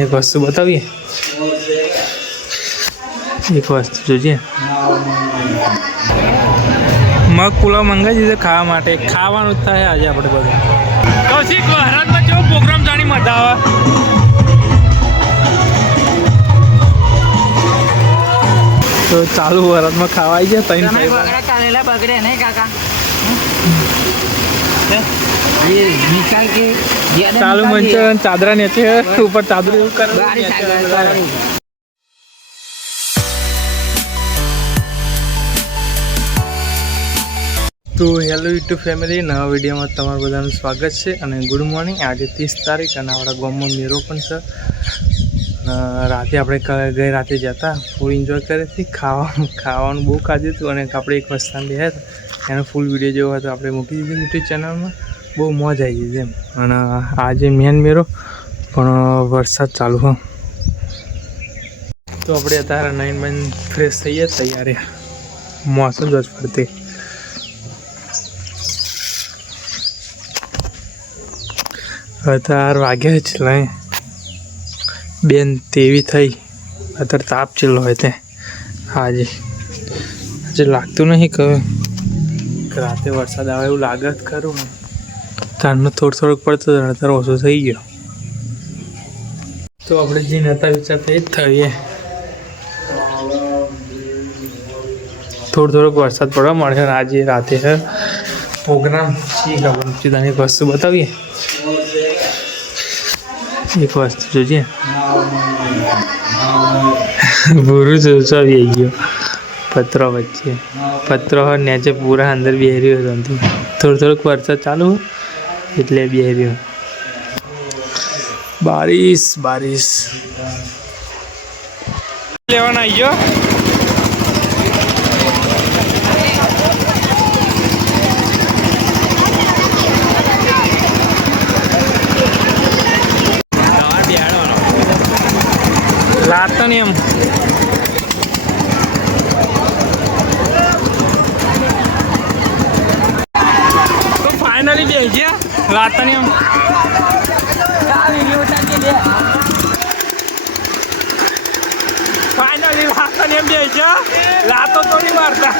એક વસ્તુ બતાવીએ? એક વસ્તુ જોજે મગ પુલાવ મંગાવી દીધો ખાવા માટે. ખાવાનું જ થાય આજે આપણે બધું. કૌશિક વહરાજમાં કેવો પ્રોગ્રામ જાણી મજા આવે? તો ચાલુ વરસમાં ખાવા આવી ગયા ત્રણ તમારે ભાઈ બગડે નહીં કાકા. ચાલુ મંચન. ચાદરા નીચે ઉપર ચાદરું એવું કરે બારી તો હેલો યુટ્યુબ ફેમિલી નવા વિડીયોમાં તમારું બધાનું સ્વાગત છે અને ગુડ મોર્નિંગ. આજે ત્રીસ તારીખ અને આપણા ગામમાં મેરો પણ છે. રાતે આપણે ગઈ રાતે જતા ફૂલ એન્જોય કરી હતી. ખાવાનું ખાવાનું બહુ ખાધું હતું અને આપણે એક વસ્તાન બે હતા. એનો ફૂલ વીડિયો જેવો હતો. આપણે મૂકી દીધું યુટ્યુબ ચેનલમાં બહુ મોજ આવી ગઈ એમ. અને આજે મેન મેરો પણ વરસાદ ચાલુ હા તો આપણે અત્યારે નાઈન બાઈન ફ્રેશ થઈએ તૈયારી. મોસમ જ પડતી અત્યાર વાગ્યા છે લઈ બેન તેવી થઈ. અત્યારે તાપ ચેલો હોય તે. આજે. આજે લાગતું નહીં કે કે રાતે વરસાદ આવે એવું લાગે જ ખરું ને. તારનો થોડું થોડુંક પડતો હતો અત્યારે ઓછો થઈ ગયો. તો આપણે જે નતા વિચારતા એ જ થઈએ. થોડો થોડોક વરસાદ પડવા મળે આજે રાતે પ્રોગ્રામ શી ખબર નથી તને એક વસ્તુ બતાવીએ. એક વસ્તુ જોજે. ભૂરું આવી ગયો. પત્રો વચ્ચે. પત્રો નેચે પૂરા અંદર બેહર્યો હતો. થોડો થોડોક વરસાદ ચાલુ. એટલે બેહર્યો બારીશ બારીશ. લેવાના આવી ગયો. લાતો ને એમ તો ફાઇનલી બે ગયા લાતો ને એમ ફાઇનલી લાતો ને એમ બે ગયા લાતો તો નહીં મારતા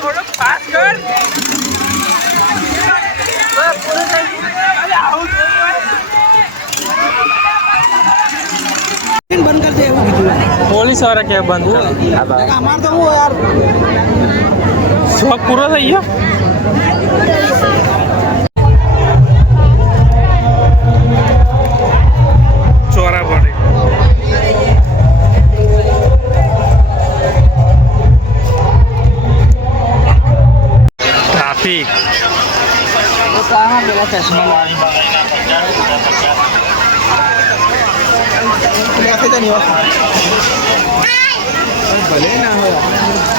થોડો પાસ કર બંધ કરી દે એવું કીધું. પોલીસવાળા કે બંધ કરે અમાર તો હું યાર. શોખ પૂરો થઈ ગયો? ટ્રાફિક. ચશ્મા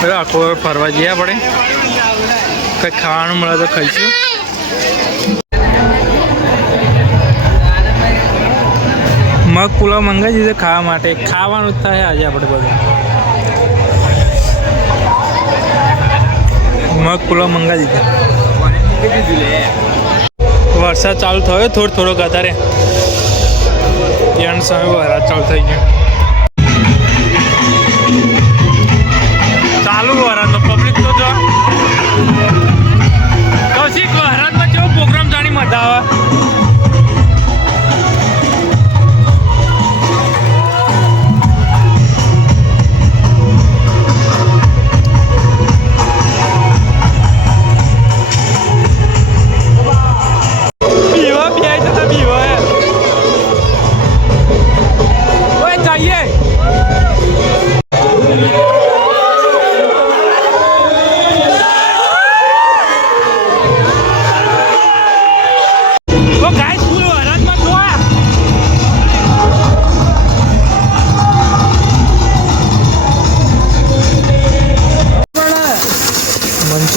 ભલે આખો ફરવા જઈએ આપણે કંઈક ખાવાનું મળે તો ખાઈશું. મગ, પુલાવ મંગાવી દીધો ખાવા માટે. ખાવાનું જ થાય આજે આપણે બધું. મગ, પુલાવ મંગાવી દીધા. વરસાદ ચાલુ થયો થોડો થોડોક અત્યારે. ત્યાં સામે ચાલુ થઈ ગયો.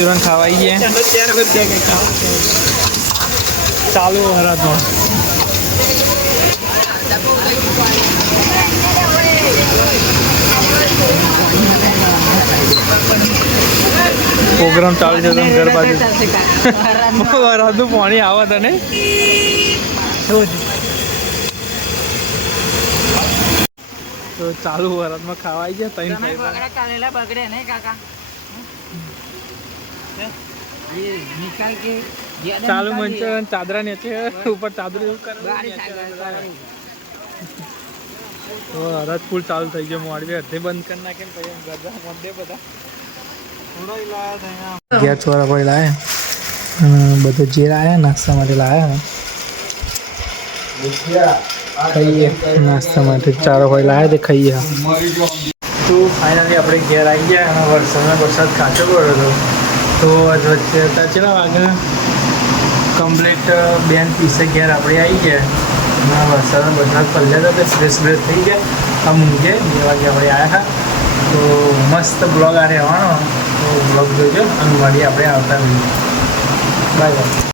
મચુરણ ખાવાઈ ગયા ચાલુ હરાતમાં પ્રોગ્રામ ચાલુ છે તમે ઘર બાજુ. હરાતનું પાણી આવે તને? તો ચાલુ વરતમાં ખાવાઈ ગયા તૈન બગડે બગડે નહીં કાકા. ચાલુ મંચ ચાદરા ને છે ઉપર ચાદર એવું કરે. રસ ફૂલ ચાલુ થઈ ગયો મોડવી અડધે બંધ કરી નાખે પછી બધા. મોડે બધા ગેસ વાળા ખાઈએ. નાસ્તા માટે ચારો ભાઈ લાયા તે ખાઈએ. તો ફાઇનલી આપણે ઘેર આવી ગયા અને વરસાદ કાચો પડ્યો હતો. તો આજ વચ્ચે હતા કેટલા વાગે કમ્પ્લીટ બેન પીસે ઘેર આપણે આવી ગયા. અને બધા વરસાદ પડ્યા હતા ફ્રેશ ફ્રેશ થઈ ગયા. આમ ઊંઘે, બે વાગે આપણે આવ્યા હતા. તો મસ્ત બ્લોગ આ રહેવાનો. તો બ્લોગ જોજો અને મળીએ આપણે આવતા બાય બાય